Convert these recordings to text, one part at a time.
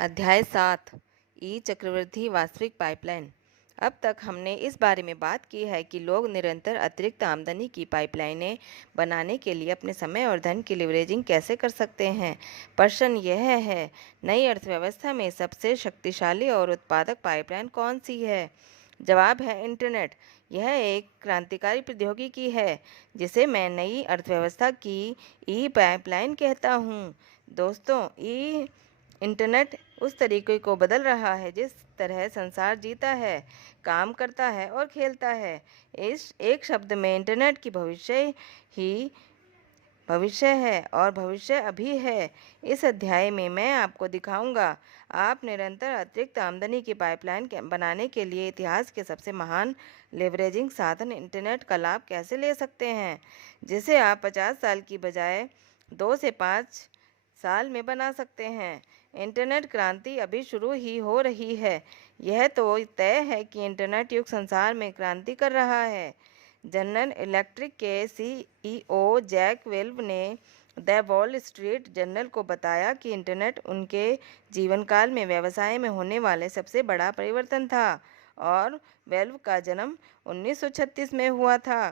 अध्याय 7 ई चक्रवृद्धि वास्तविक पाइपलाइन। अब तक हमने इस बारे में बात की है कि लोग निरंतर अतिरिक्त आमदनी की पाइपलाइनें बनाने के लिए अपने समय और धन की लिवरेजिंग कैसे कर सकते हैं। प्रश्न यह है, नई अर्थव्यवस्था में सबसे शक्तिशाली और उत्पादक पाइपलाइन कौन सी है? जवाब है इंटरनेट। यह एक क्रांतिकारी प्रौद्योगिकी है जिसे मैं नई अर्थव्यवस्था की ई पाइपलाइन कहता हूँ। दोस्तों, ई इंटरनेट उस तरीके को बदल रहा है जिस तरह संसार जीता है, काम करता है और खेलता है। इस एक शब्द में इंटरनेट की भविष्य ही भविष्य है और भविष्य अभी है। इस अध्याय में मैं आपको दिखाऊंगा आप निरंतर अतिरिक्त आमदनी की पाइपलाइन बनाने के लिए इतिहास के सबसे महान लेवरेजिंग साधन इंटरनेट का लाभ कैसे ले सकते हैं, जिसे आप 50 साल की बजाय 2 से 5 साल में बना सकते हैं। इंटरनेट क्रांति अभी शुरू ही हो रही है। यह तो तय है कि इंटरनेट युग संसार में क्रांति कर रहा है। जनरल इलेक्ट्रिक के सीईओ जैक वेल्व ने द वॉल स्ट्रीट जर्नल को बताया कि इंटरनेट उनके जीवनकाल में व्यवसाय में होने वाले सबसे बड़ा परिवर्तन था और वेल्व का जन्म 1936 में हुआ था।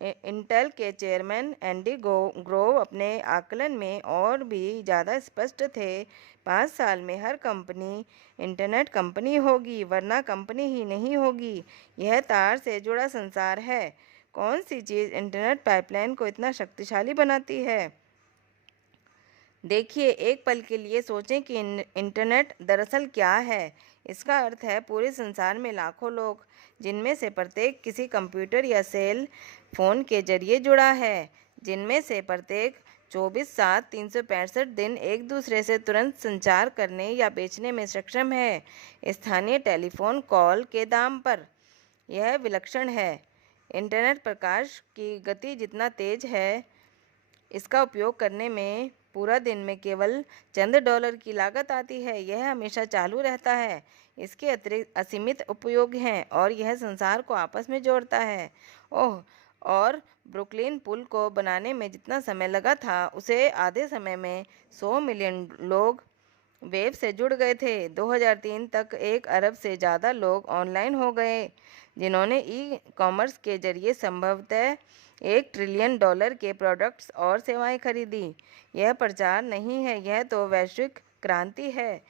इंटेल के चेयरमैन एंडी ग्रोव अपने आकलन में और भी ज़्यादा स्पष्ट थे। 5 साल में हर कंपनी इंटरनेट कंपनी होगी, वरना कंपनी ही नहीं होगी। यह तार से जुड़ा संसार है। कौन सी चीज़ इंटरनेट पाइपलाइन को इतना शक्तिशाली बनाती है? देखिए, एक पल के लिए सोचें कि इंटरनेट दरअसल क्या है। इसका अर्थ है पूरे संसार में लाखों लोग, जिनमें से प्रत्येक किसी कंप्यूटर या सेल फोन के जरिए जुड़ा है, जिनमें से प्रत्येक 24/7 365 दिन एक दूसरे से तुरंत संचार करने या बेचने में सक्षम है, स्थानीय टेलीफोन कॉल के दाम पर। यह विलक्षण है। इंटरनेट प्रकाश की गति जितना तेज है, इसका उपयोग करने में पूरा दिन में केवल चंद डॉलर की लागत आती है। यह हमेशा चालू रहता है। इसके अतिरिक्त असीमित उपयोग हैं और यह संसार को आपस में जोड़ता है। ओह, और ब्रुकलिन पुल को बनाने में जितना समय लगा था, उसे आधे समय में 100 मिलियन लोग वेब से जुड़ गए थे। 2003 तक 1 अरब से ज़्यादा लोग ऑनलाइन हो गए, जिन्होंने ई कॉमर्स के जरिए संभवतः $1 ट्रिलियन के प्रोडक्ट्स और सेवाएं खरीदी। यह प्रचार नहीं है, यह तो वैश्विक क्रांति है।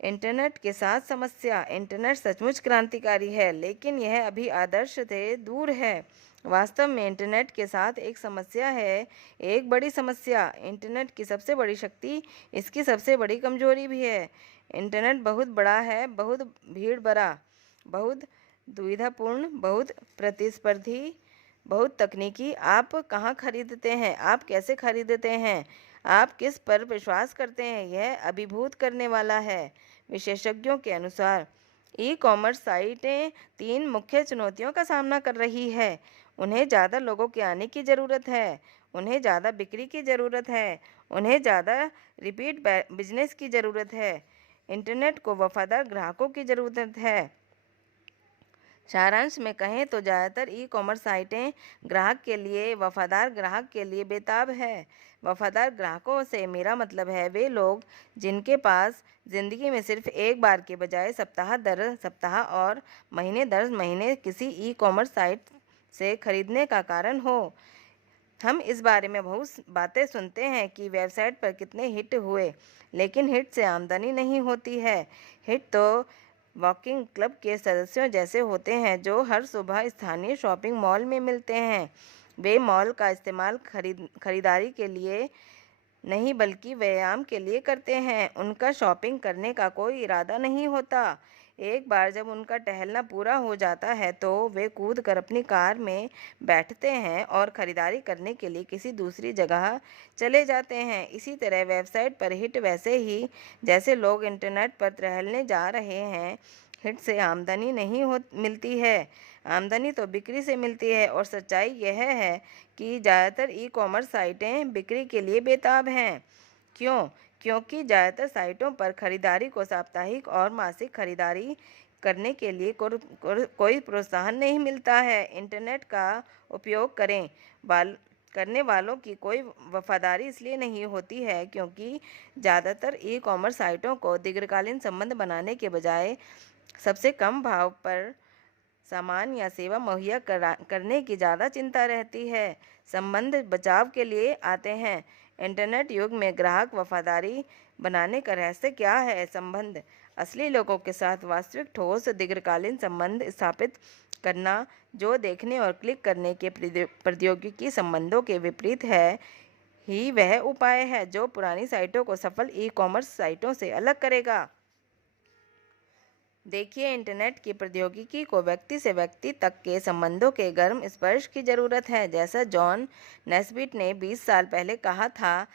इंटरनेट के साथ समस्या। इंटरनेट सचमुच क्रांतिकारी है, लेकिन यह अभी आदर्श से दूर है। वास्तव में इंटरनेट के साथ एक समस्या है, एक बड़ी समस्या। इंटरनेट की सबसे बड़ी शक्ति इसकी सबसे बड़ी कमजोरी भी है। इंटरनेट बहुत बड़ा है, बहुत भीड़ भरा, बहुत दुविधापूर्ण, बहुत प्रतिस्पर्धी, बहुत तकनीकी। आप कहाँ खरीदते हैं? आप कैसे खरीदते हैं? आप किस पर विश्वास करते हैं? यह अभिभूत करने वाला है। विशेषज्ञों के अनुसार ई कॉमर्स साइटें 3 मुख्य चुनौतियों का सामना कर रही है। उन्हें ज़्यादा लोगों के आने की ज़रूरत है, उन्हें ज़्यादा बिक्री की ज़रूरत है, उन्हें ज़्यादा रिपीट बिजनेस की ज़रूरत है। इंटरनेट को वफादार ग्राहकों की ज़रूरत है। सारांश में कहें तो ज़्यादातर ई कॉमर्स साइटें ग्राहक के लिए, वफादार ग्राहक के लिए बेताब है। वफादार ग्राहकों से मेरा मतलब है वे लोग जिनके पास ज़िंदगी में सिर्फ एक बार के बजाय सप्ताह दर सप्ताह और महीने दर महीने किसी ई कॉमर्स साइट से खरीदने का कारण हो। हम इस बारे में बहुत बातें सुनते हैं कि वेबसाइट पर कितने हिट हुए, लेकिन हिट से आमदनी नहीं होती है। हिट तो वॉकिंग क्लब के सदस्यों जैसे होते हैं जो हर सुबह स्थानीय शॉपिंग मॉल में मिलते हैं। वे मॉल का इस्तेमाल खरीदारी के लिए नहीं बल्कि व्यायाम के लिए करते हैं। उनका शॉपिंग करने का कोई इरादा नहीं होता। एक बार जब उनका टहलना पूरा हो जाता है तो वे कूद कर अपनी कार में बैठते हैं और ख़रीदारी करने के लिए किसी दूसरी जगह चले जाते हैं। इसी तरह वेबसाइट पर हिट वैसे ही जैसे लोग इंटरनेट पर टहलने जा रहे हैं। हिट से आमदनी नहीं मिलती है, आमदनी तो बिक्री से मिलती है। और सच्चाई यह है कि ज़्यादातर ई कॉमर्स साइटें बिक्री के लिए बेताब हैं। क्यों? क्योंकि ज़्यादातर साइटों पर खरीदारी को साप्ताहिक और मासिक खरीदारी करने के लिए कोई प्रोत्साहन नहीं मिलता है। इंटरनेट का उपयोग करें। करने वालों की कोई वफादारी इसलिए नहीं होती है क्योंकि ज़्यादातर ई कॉमर्स साइटों को दीर्घकालीन संबंध बनाने के बजाय सबसे कम भाव पर सामान या सेवा मुहैया करने की ज़्यादा चिंता रहती है। संबंध बचाव के लिए आते हैं। इंटरनेट युग में ग्राहक वफादारी बनाने का रहस्य क्या है? संबंध असली लोगों के साथ वास्तविक ठोस दीर्घकालीन संबंध स्थापित करना, जो देखने और क्लिक करने के प्रौद्योगिकी संबंधों के विपरीत है, ही वह उपाय है जो पुरानी साइटों को सफल ई कॉमर्स साइटों से अलग करेगा। देखिए, इंटरनेट की प्रौद्योगिकी को व्यक्ति से व्यक्ति तक के संबंधों के गर्म स्पर्श की ज़रूरत है। जैसा जॉन नेस्बिट ने 20 साल पहले कहा था,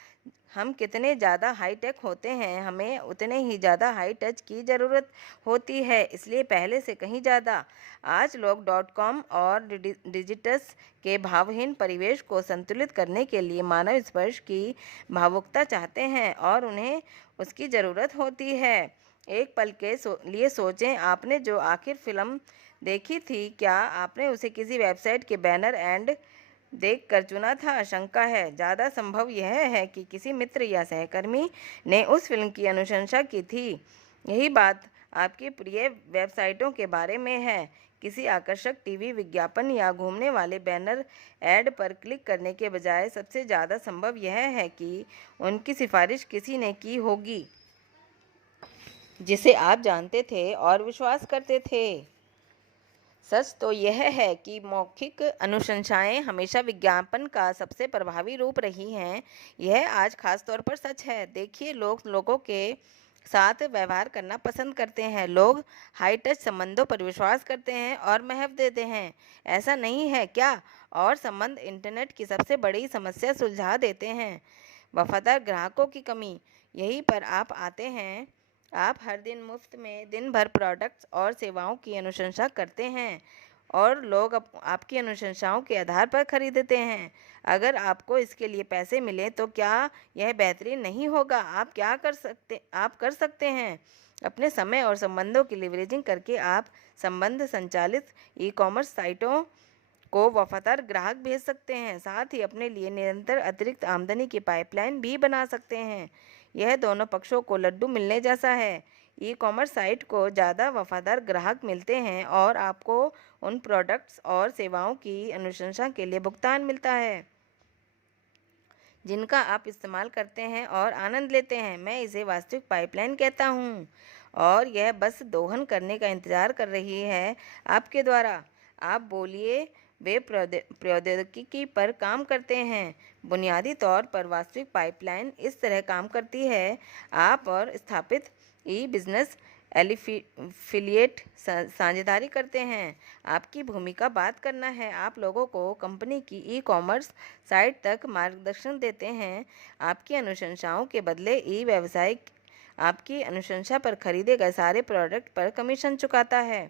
हम कितने ज़्यादा हाईटेक होते हैं, हमें उतने ही ज़्यादा हाई टच की ज़रूरत होती है, इसलिए पहले से कहीं ज़्यादा। आज लोग .com और डिजिटस के भावहीन परिवेश को संतुलित करने के लिए मानव स्पर्श की भावुकता चाहते हैं और उन्हें उसकी ज़रूरत होती है। एक पल के लिए सोचें, आपने जो आखिर फिल्म देखी थी, क्या आपने उसे किसी वेबसाइट के बैनर एंड देख कर चुना था? आशंका है, ज़्यादा संभव यह है कि किसी मित्र या सहकर्मी ने उस फिल्म की अनुशंसा की थी। यही बात आपकी प्रिय वेबसाइटों के बारे में है। किसी आकर्षक टीवी विज्ञापन या घूमने वाले बैनर ऐड पर क्लिक करने के बजाय सबसे ज़्यादा संभव यह है कि उनकी सिफारिश किसी ने की होगी जिसे आप जानते थे और विश्वास करते थे। सच तो यह है कि मौखिक अनुशंसाएं हमेशा विज्ञापन का सबसे प्रभावी रूप रही हैं। यह आज खास तौर पर सच है। देखिए, लोग लोगों के साथ व्यवहार करना पसंद करते हैं। लोग हाई टच संबंधों पर विश्वास करते हैं और महत्व देते हैं। ऐसा नहीं है क्या? और संबंध इंटरनेट की सबसे बड़ी समस्या सुलझा देते हैं, वफादार ग्राहकों की कमी। यहीं पर आप आते हैं। आप हर दिन मुफ्त में दिन भर प्रोडक्ट्स और सेवाओं की अनुशंसा करते हैं और लोग आपकी अनुशंसाओं के आधार पर खरीदते हैं। अगर आपको इसके लिए पैसे मिले तो क्या यह बेहतरीन नहीं होगा? आप कर सकते हैं। अपने समय और संबंधों की लीवरेजिंग करके आप संबंध संचालित ई कॉमर्स साइटों को वफादार ग्राहक भेज सकते हैं, साथ ही अपने लिए निरंतर अतिरिक्त आमदनी की पाइपलाइन भी बना सकते हैं। यह दोनों पक्षों को लड्डू मिलने जैसा है। ई कॉमर्स साइट को ज़्यादा वफादार ग्राहक मिलते हैं और आपको उन प्रोडक्ट्स और सेवाओं की अनुशंसा के लिए भुगतान मिलता है जिनका आप इस्तेमाल करते हैं और आनंद लेते हैं। मैं इसे वास्तविक पाइपलाइन कहता हूँ और यह बस दोहन करने का इंतज़ार कर रही है आपके द्वारा। आप बोलिए, वे प्रौद्योगिकी पर काम करते हैं। बुनियादी तौर पर वास्तविक पाइपलाइन इस तरह काम करती है। आप और स्थापित ई बिजनेस एफिलिएट साझेदारी करते हैं। आपकी भूमिका बात करना है। आप लोगों को कंपनी की ई कॉमर्स साइट तक मार्गदर्शन देते हैं। आपकी अनुशंसाओं के बदले ई व्यवसाय आपकी अनुशंसा पर खरीदे गए सारे प्रोडक्ट पर कमीशन चुकाता है।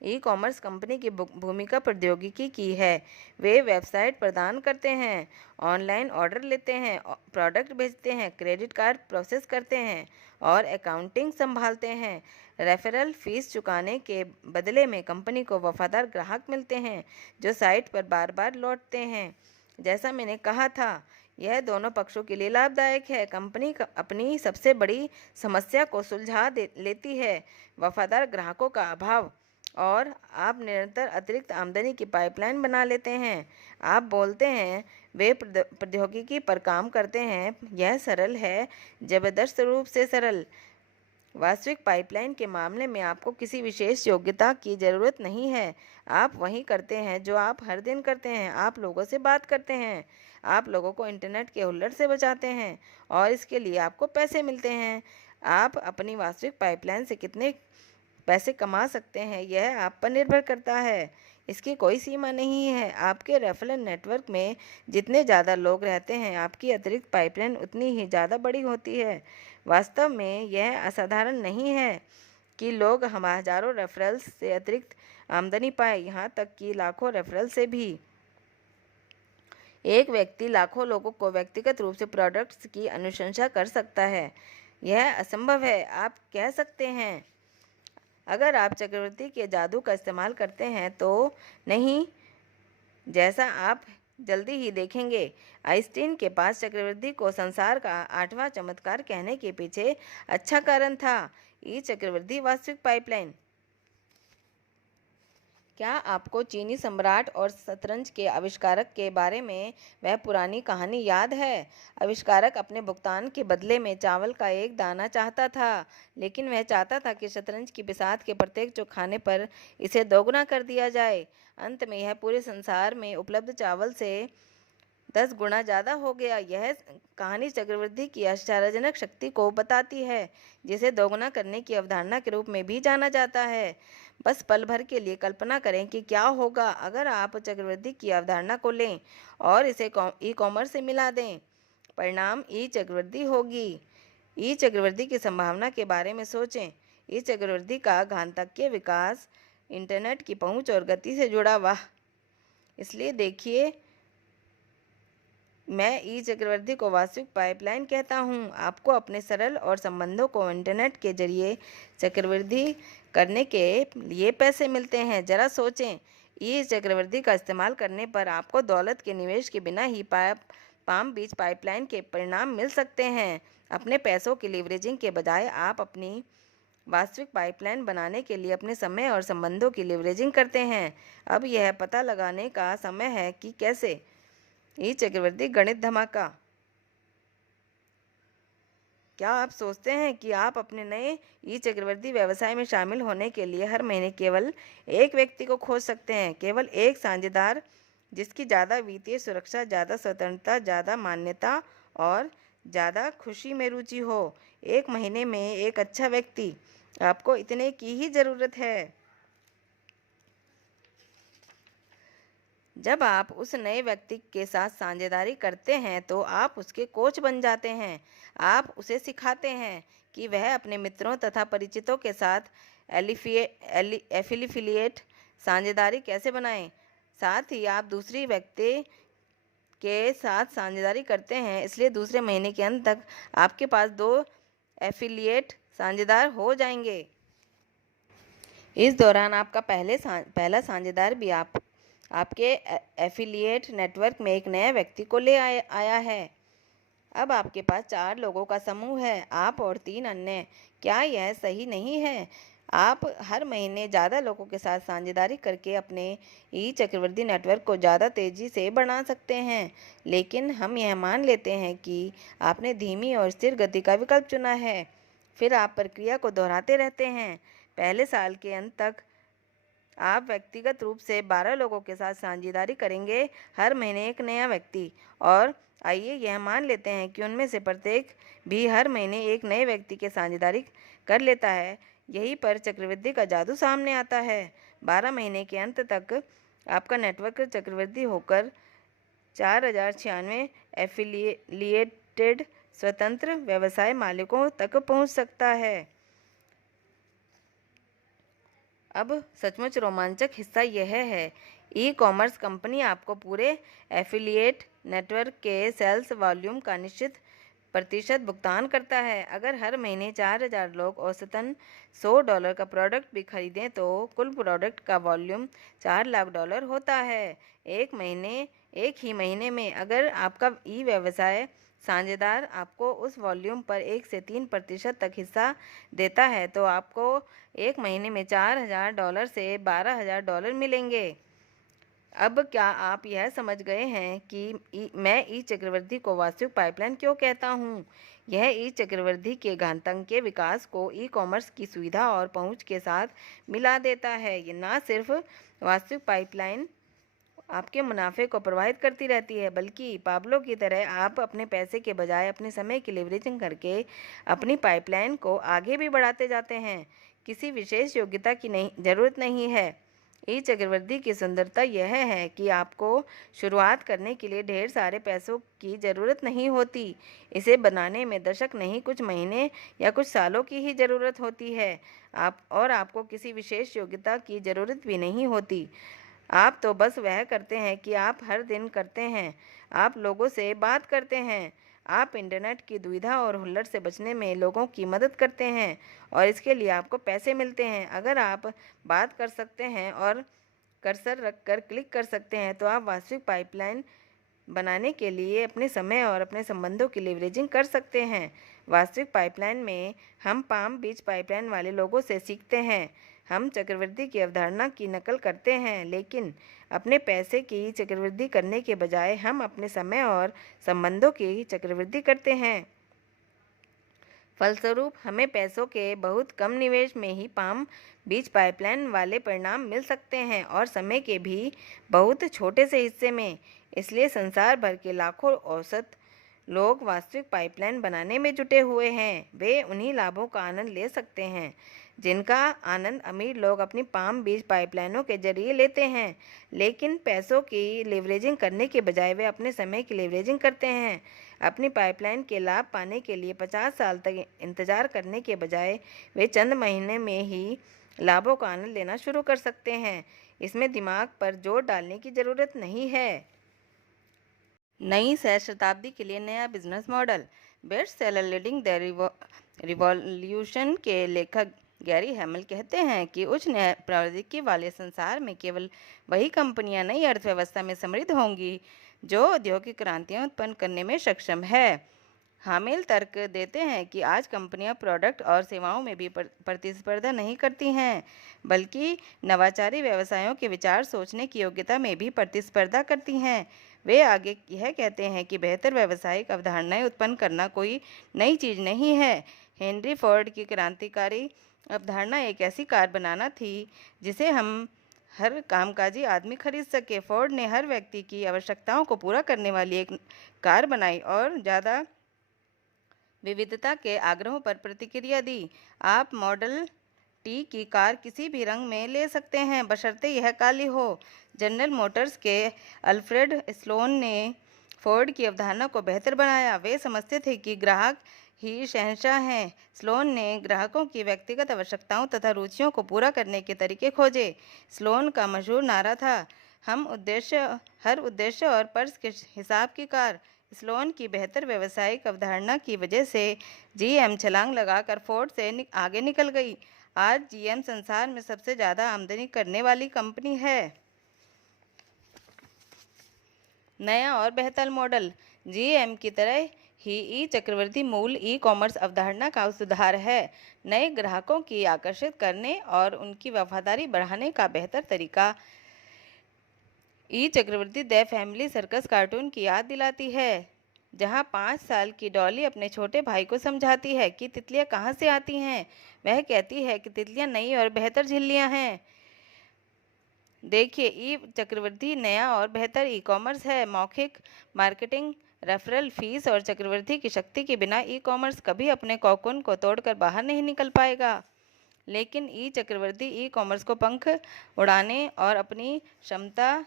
ई कॉमर्स कंपनी की भूमिका प्रौद्योगिकी की है। वे वेबसाइट प्रदान करते हैं, ऑनलाइन ऑर्डर लेते हैं, प्रोडक्ट भेजते हैं, क्रेडिट कार्ड प्रोसेस करते हैं और अकाउंटिंग संभालते हैं। रेफरल फीस चुकाने के बदले में कंपनी को वफादार ग्राहक मिलते हैं जो साइट पर बार बार लौटते हैं। जैसा मैंने कहा था, यह दोनों पक्षों के लिए लाभदायक है। कंपनी अपनी सबसे बड़ी समस्या को सुलझा लेती है, वफादार ग्राहकों का अभाव, और आप निरंतर अतिरिक्त आमदनी की पाइपलाइन बना लेते हैं। आप बोलते हैं, वे प्रौद्योगिकी पर काम करते हैं। यह सरल है, ज़बरदस्त रूप से सरल। वास्तविक पाइपलाइन के मामले में आपको किसी विशेष योग्यता की ज़रूरत नहीं है। आप वही करते हैं जो आप हर दिन करते हैं। आप लोगों से बात करते हैं। आप लोगों को इंटरनेट के हुल्लड़ से बचाते हैं और इसके लिए आपको पैसे मिलते हैं। आप अपनी वास्तविक पाइपलाइन से कितने पैसे कमा सकते हैं, यह आप पर निर्भर करता है। इसकी कोई सीमा नहीं है। आपके रेफरल नेटवर्क में जितने ज़्यादा लोग रहते हैं, आपकी अतिरिक्त पाइपलाइन उतनी ही ज़्यादा बड़ी होती है। वास्तव में यह असाधारण नहीं है कि लोग हम हज़ारों रेफरल्स से अतिरिक्त आमदनी पाए, यहाँ तक कि लाखों रेफरल से भी। एक व्यक्ति लाखों लोगों को व्यक्तिगत रूप से प्रोडक्ट्स की अनुशंसा कर सकता है। यह असंभव है। आप कह सकते हैं, अगर आप चक्रवर्ती के जादू का इस्तेमाल करते हैं तो नहीं, जैसा आप जल्दी ही देखेंगे। आइंस्टीन के पास चक्रवृद्धि को संसार का 8वां चमत्कार कहने के पीछे अच्छा कारण था। ई चक्रवृद्धि वास्तविक पाइपलाइन। क्या आपको चीनी सम्राट और शतरंज के आविष्कारक के बारे में वह पुरानी कहानी याद है? आविष्कारक अपने भुगतान के बदले में चावल का एक दाना चाहता था, लेकिन वह चाहता था कि शतरंज की बिसात के प्रत्येक खाने पर इसे दोगुना कर दिया जाए। अंत में यह पूरे संसार में उपलब्ध चावल से 10 गुना ज़्यादा हो गया। यह कहानी चक्रवृद्धि की आश्चर्यजनक शक्ति को बताती है, जिसे दोगुना करने की अवधारणा के रूप में भी जाना जाता है। बस पल भर के लिए कल्पना करें कि क्या होगा अगर आप चक्रवृद्धि की अवधारणा को लें और इसे ई कॉमर्स से मिला दें। परिणाम ई चक्रवृद्धि होगी। ई चक्रवृद्धि की संभावना के बारे में सोचें। ई चक्रवृद्धि का घातांकीय विकास इंटरनेट की पहुंच और गति से जुड़ा हुआ। इसलिए देखिए, मैं ई चक्रवृद्धि को वास्तविक पाइपलाइन कहता हूँ। आपको अपने सरल और संबंधों को इंटरनेट के जरिए चक्रवृद्धि करने के लिए पैसे मिलते हैं। जरा सोचें, ई चक्रवृद्धि का इस्तेमाल करने पर आपको दौलत के निवेश के बिना ही पाम बीच पाइपलाइन के परिणाम मिल सकते हैं। अपने पैसों की लीवरेजिंग के बजाय आप अपनी वास्तविक पाइपलाइन बनाने के लिए अपने समय और संबंधों की लीवरेजिंग करते हैं। अब यह पता लगाने का समय है कि कैसे। ई चक्रवृद्धि गणित धमाका। क्या आप सोचते हैं कि आप अपने नए ई चक्रवृद्धि व्यवसाय में शामिल होने के लिए हर महीने केवल एक व्यक्ति को खोज सकते हैं? केवल एक साझेदार जिसकी ज़्यादा वित्तीय सुरक्षा, ज़्यादा स्वतंत्रता, ज़्यादा मान्यता और ज़्यादा खुशी में रुचि हो। एक महीने में एक अच्छा व्यक्ति। आपको इतने की ही ज़रूरत है। जब आप उस नए व्यक्ति के साथ साझेदारी करते हैं तो आप उसके कोच बन जाते हैं। आप उसे सिखाते हैं कि वह अपने मित्रों तथा परिचितों के साथ एफिलिएट साझेदारी कैसे बनाएं। साथ ही आप दूसरी व्यक्ति के साथ साझेदारी करते हैं, इसलिए दूसरे महीने के अंत तक आपके पास 2 एफिलिएट साझेदार हो जाएंगे। इस दौरान आपका पहला साझेदार भी आपके एफिलिएट नेटवर्क में एक नए व्यक्ति को ले आया है। अब आपके पास 4 लोगों का समूह है, आप और 3 अन्य। क्या यह सही नहीं है? आप हर महीने ज़्यादा लोगों के साथ साझेदारी करके अपने ई चक्रवृद्धि नेटवर्क को ज़्यादा तेज़ी से बढ़ा सकते हैं। लेकिन हम यह मान लेते हैं कि आपने धीमी और स्थिर गति का विकल्प चुना है। फिर आप प्रक्रिया को दोहराते रहते हैं। पहले साल के अंत तक आप व्यक्तिगत रूप से 12 लोगों के साथ साझेदारी करेंगे, हर महीने एक नया व्यक्ति। और आइए यह मान लेते हैं कि उनमें से प्रत्येक भी हर महीने एक नए व्यक्ति के साझेदारी कर लेता है। यहीं पर चक्रवृद्धि का जादू सामने आता है। 12 महीने के अंत तक आपका नेटवर्क चक्रवृद्धि होकर 4096 एफिलिएटेड स्वतंत्र व्यवसाय मालिकों तक पहुंच सकता है। अब सचमुच रोमांचक हिस्सा यह है, ई कॉमर्स कंपनी आपको पूरे एफिलिएट नेटवर्क के सेल्स वॉल्यूम का निश्चित प्रतिशत भुगतान करता है। अगर हर महीने 4000 लोग औसतन $100 का प्रोडक्ट भी खरीदें तो कुल प्रोडक्ट का वॉल्यूम $4 लाख होता है। एक ही महीने में अगर आपका ई व्यवसाय साझेदार आपको उस वॉल्यूम पर 1 से 3% तक हिस्सा देता है तो आपको एक महीने में $4000 से $12000 मिलेंगे। अब क्या आप यह समझ गए हैं कि मैं ई चक्रवृद्धि को वास्तविक पाइपलाइन क्यों कहता हूँ? यह ई चक्रवृद्धि के घातांकीय विकास को ई कॉमर्स की सुविधा और पहुँच के साथ मिला देता है। ये न सिर्फ वास्तविक पाइपलाइन आपके मुनाफे को प्रभावित करती रहती है, बल्कि पाब्लो की तरह आप अपने पैसे के बजाय अपने समय की लीवरेजिंग करके अपनी पाइपलाइन को आगे भी बढ़ाते जाते हैं। किसी विशेष योग्यता की ज़रूरत नहीं है। ई चक्रवृद्धि की सुंदरता यह है कि आपको शुरुआत करने के लिए ढेर सारे पैसों की ज़रूरत नहीं होती। इसे बनाने में दशक नहीं, कुछ महीने या कुछ सालों की ही ज़रूरत होती है। आपको किसी विशेष योग्यता की ज़रूरत भी नहीं होती। आप तो बस वह करते हैं कि आप हर दिन करते हैं। आप लोगों से बात करते हैं। आप इंटरनेट की दुविधा और हुल्लड़ से बचने में लोगों की मदद करते हैं और इसके लिए आपको पैसे मिलते हैं। अगर आप बात कर सकते हैं और कर्सर रखकर क्लिक कर सकते हैं तो आप वास्तविक पाइपलाइन बनाने के लिए अपने समय और अपने संबंधों की लीवरेजिंग कर सकते हैं। वास्तविक पाइपलाइन में हम पाम बीच पाइपलाइन वाले लोगों से सीखते हैं। हम चक्रवृद्धि की अवधारणा की नकल करते हैं, लेकिन अपने पैसे की चक्रवृद्धि करने के बजाय हम अपने समय और संबंधों की चक्रवृद्धि करते हैं। फलस्वरूप हमें पैसों के बहुत कम निवेश में ही पाम बीच पाइपलाइन वाले परिणाम मिल सकते हैं, और समय के भी बहुत छोटे से हिस्से में। इसलिए संसार भर के लाखों औसत लोग वास्तविक पाइपलाइन बनाने में जुटे हुए हैं। वे उन्हीं लाभों का आनंद ले सकते हैं जिनका आनंद अमीर लोग अपनी पाम बीच पाइपलाइनों के जरिए लेते हैं, लेकिन पैसों की लीवरेजिंग करने के बजाय वे अपने समय की लीवरेजिंग करते हैं। अपनी पाइपलाइन के लाभ पाने के लिए 50 साल तक इंतजार करने के बजाय वे चंद महीने में ही लाभों का आनंद लेना शुरू कर सकते हैं। इसमें दिमाग पर जोर डालने की ज़रूरत नहीं है। नई सहस्त्राब्दी के लिए नया business model. Best seller leading the revolution के लेखक गैरी हैमेल कहते हैं कि उच्च प्रौद्योगिकी वाले संसार में केवल वही कंपनियां नई अर्थव्यवस्था में समृद्ध होंगी जो औद्योगिक क्रांतियां उत्पन्न करने में सक्षम है। हामिल तर्क देते हैं कि आज कंपनियां प्रोडक्ट और सेवाओं में भी प्रतिस्पर्धा नहीं करती हैं, बल्कि नवाचारी व्यवसायों के विचार सोचने की योग्यता में भी प्रतिस्पर्धा करती हैं। वे आगे यह कहते हैं कि बेहतर व्यावसायिक अवधारणाएं उत्पन्न करना कोई नई चीज़ नहीं है। हेनरी फोर्ड की क्रांतिकारी अवधारणा एक ऐसी कार बनाना थी जिसे हम हर कामकाजी आदमी खरीद सके। फोर्ड ने हर व्यक्ति की आवश्यकताओं को पूरा करने वाली एक कार बनाई और ज़्यादा विविधता के आग्रहों पर प्रतिक्रिया दी। आप मॉडल टी की कार किसी भी रंग में ले सकते हैं, बशर्ते यह काली हो। जनरल मोटर्स के अल्फ्रेड स्लोन ने फोर्ड की अवधारणा को बेहतर बनाया। वे समझते थे कि ग्राहक ही शहंशाह हैं। स्लोन ने ग्राहकों की व्यक्तिगत आवश्यकताओं तथा रुचियों को पूरा करने के तरीके खोजे। स्लोन का मशहूर नारा था, हर उद्देश्य और पर्स के हिसाब की कार। स्लोन की बेहतर व्यावसायिक अवधारणा की वजह से जीएम छलांग लगाकर फोर्ड से आगे निकल गई। आज जीएम संसार में सबसे ज़्यादा आमदनी करने वाली कंपनी है। नया और बेहतर मॉडल। जीएम की तरह ही ई चक्रवर्ती मूल ई कॉमर्स अवधारणा का सुधार है। नए ग्राहकों की आकर्षित करने और उनकी वफादारी बढ़ाने का बेहतर तरीका ई चक्रवर्ती द फैमिली सर्कस कार्टून की याद दिलाती है, जहां 5 साल की डॉली अपने छोटे भाई को समझाती है कि तितलियां कहां से आती हैं। वह कहती है कि तितलियां नई और बेहतर झिल्लियां हैं। देखिए, ई चक्रवर्ती नया और बेहतर ई कॉमर्स है। मौखिक मार्केटिंग, रेफरल फीस और चक्रवर्ती की शक्ति के बिना ई कॉमर्स कभी अपने कॉकून को तोड़कर बाहर नहीं निकल पाएगा। लेकिन ई चक्रवर्ती ई कॉमर्स को पंख उड़ाने और अपनी क्षमता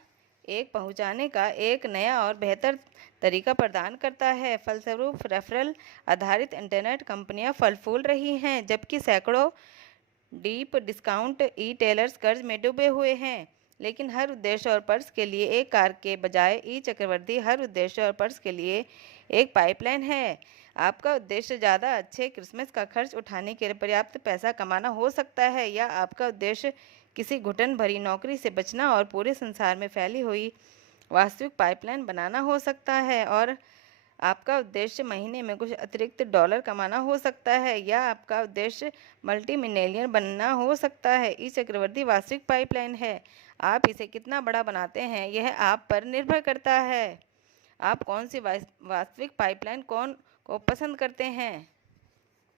एक पहुंचाने का एक नया और बेहतर तरीका प्रदान करता है। फलस्वरूप रेफरल आधारित इंटरनेट कंपनियां फल फूल रही हैं, जबकि सैकड़ों डीप डिस्काउंट ई टेलर्स कर्ज में डूबे हुए हैं। लेकिन हर उद्देश्य और पर्स के लिए एक कार के बजाय ई चक्रवर्ती हर उद्देश्य और पर्स के लिए एक पाइपलाइन है। आपका उद्देश्य ज़्यादा अच्छे क्रिसमस का खर्च उठाने के लिए पर्याप्त पैसा कमाना हो सकता है, या आपका उद्देश्य किसी घुटन भरी नौकरी से बचना और पूरे संसार में फैली हुई वास्तविक पाइपलाइन बनाना हो सकता है, और आपका उद्देश्य महीने में कुछ अतिरिक्त डॉलर कमाना हो सकता है, या आपका उद्देश्य मल्टी मिलियनियर बनना हो सकता है। ई चक्रवर्ती वास्तविक पाइपलाइन है। आप इसे कितना बड़ा बनाते हैं यह आप पर निर्भर करता है। आप कौन सी वास्तविक पाइपलाइन को पसंद करते हैं?